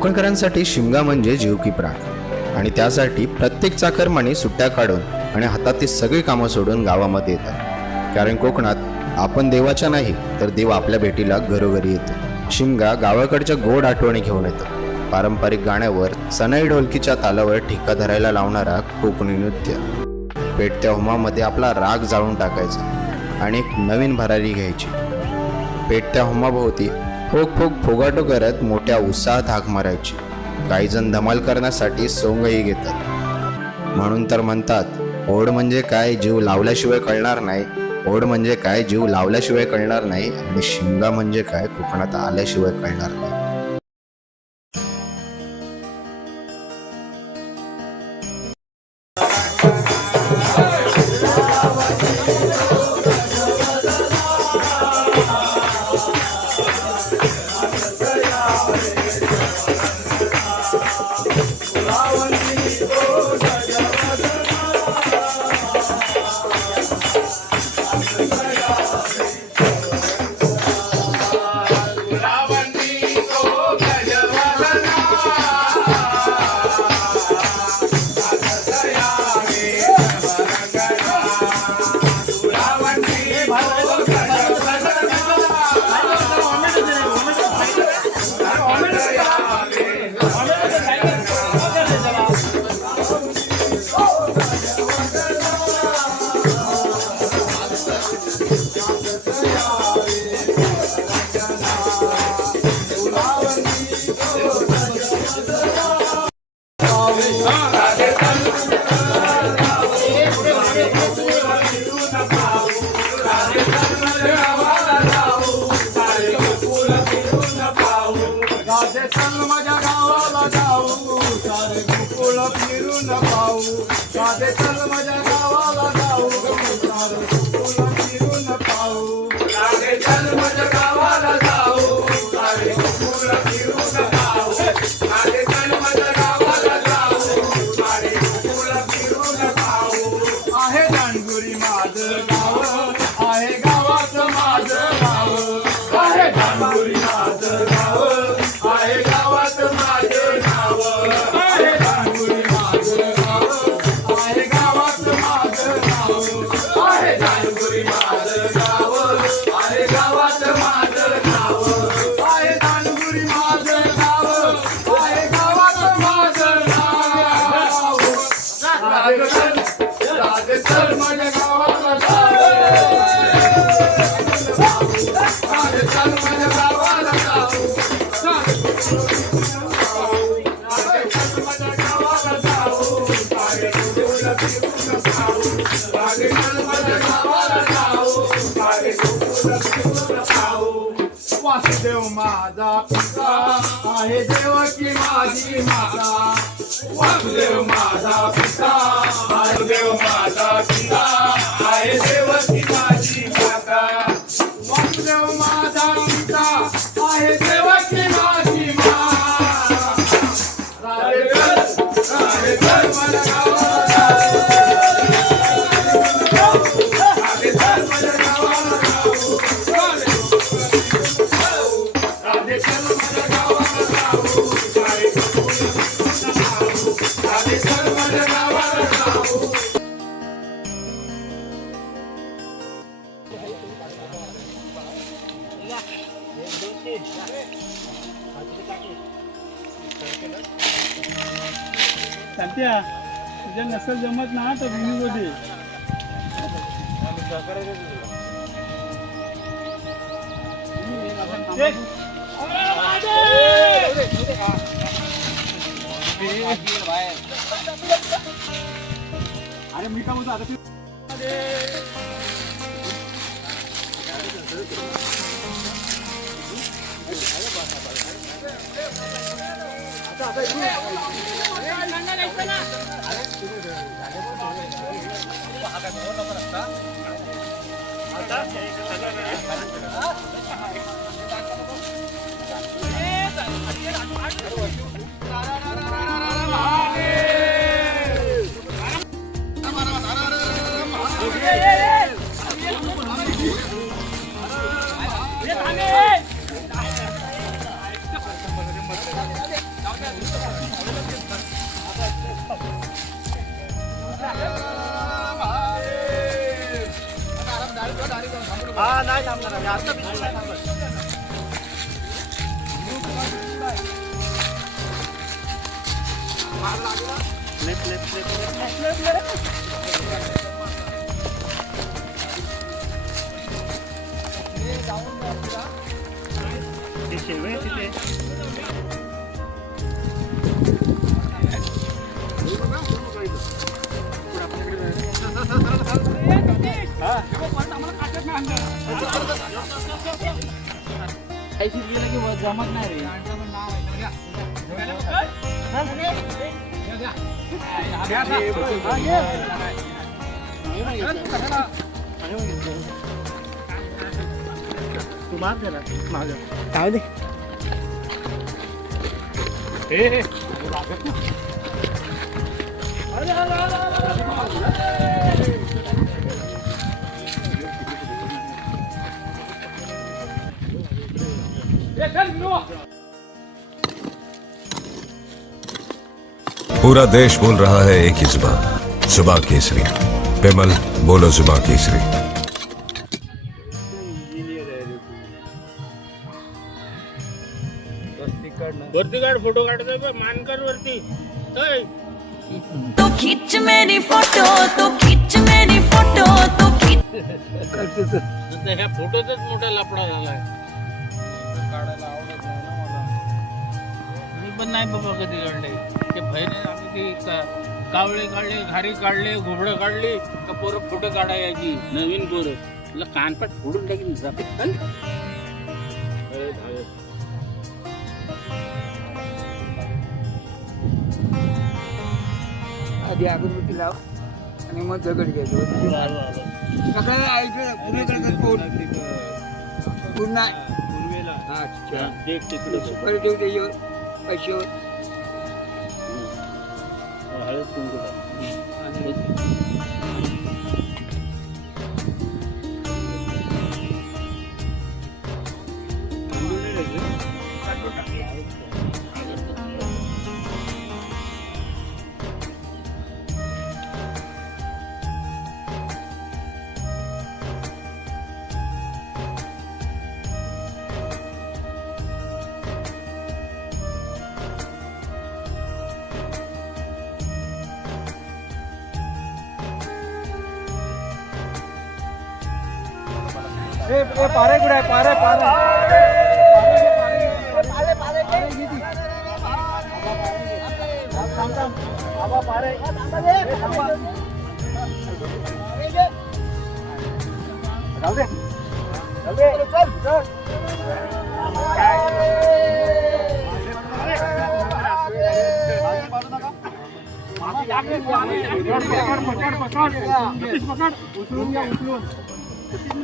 कोकणकरांसाठी शिमगा म्हणजे जीव की प्राण आणि त्यासाठी प्रत्येक चाकरमानी सुट्ट्या काढून आणि हातातली सगळी कामं सोडून गावामध्ये येतात. कारण कोकणात आपण देवाच्या नाही तर देव आपल्या भेटीला घरोघरी येतो. शिमगा गावाकडच्या गोड आठवणी घेऊन येतो. पारंपरिक गाण्यावर सनई ढोलकीच्या तालावर ठिक्का धरायला लावणारा कोकणी नृत्य. पेटत्या होमामध्ये आपला राग जाळून टाकायचा आणि एक नवीन भरारी घ्यायची. पेटत्या होमाभोवती फोक फोक फोगाटो करत मोठ्या उत्साहात हाक मारायची. काही जण धमाल करण्यासाठी सोंगही घेतात. म्हणून तर म्हणतात, ओढ म्हणजे काय जीव लावल्याशिवाय कळणार नाही, ओढ म्हणजे काय जीव लावल्याशिवाय कळणार नाही आणि शिमगा म्हणजे काय कोकणात आल्याशिवाय कळणार नाही. वासुदेव माझा पिता आहे देवकी माझी माता. वासुदेव माझा पिता वासुदेव माझा पिता आहे देवकी माझी माता. वासुदेव माझा पिता आहे देवकी माझी माता. राधे कर माझ्या गावाला सांगत्या तुझ्या नसेल जमत ना तर विनूमध्ये अरे मी का म्हणतो आता नाही थांबणार आम्ही. आता बिलकुल नाही थांबणार. Left left left left. ते शेवळे तिथे जमत नाही रे. तू मार दे ना माग काय दे पूरा देश बोल रहा है एक ही जुबान, जुबा केसरी। पेमल बोलो जुबा केसरी। वरती काढ फोटो काढतो मानकर वरती. तो खींच मेरी फोटो, तो खींच मेरी फोटो, तो खींच. ह्या फोटोचाच मोठा लफडा झालाय. काढायला आवडत नाही ना मला. मी पण नाही बाबा कधी काढले. ते भयने आम्ही ते कावळे काढले, घारी काढले, घोबडं काढली का पोरं फोटो काढायची. नवीन पोरं तुला कानपाट फोडून टाकील. आधी अगरबत्ती लाव आणि मग दगड घ्यायचं सगळं ऐकलं पूर्वेकडे पूर्ण पूर्वेला अच्छा देख तिकडे सुपारी ठेव त्याच्यावर पैशावर हळद कुंकू टाक. पारे कुठे आहे पारे पारे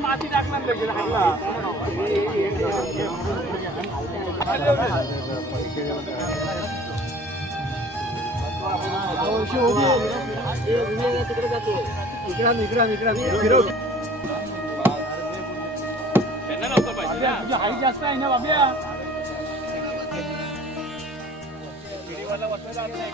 माती टाकणार लगेच हातला. त्यांना नव्हतं पाहिजे. तुझी हाईट जास्त आहे ना बाब्या. फेरीवाला बसायला आला नाही.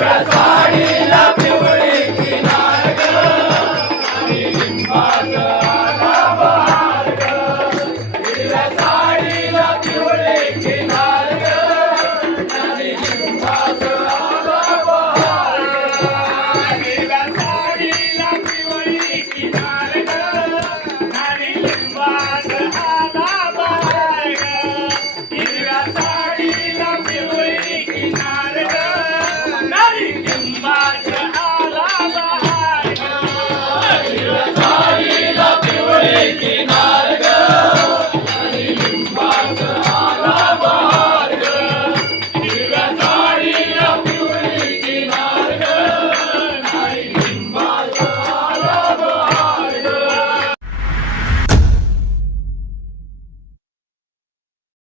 राणी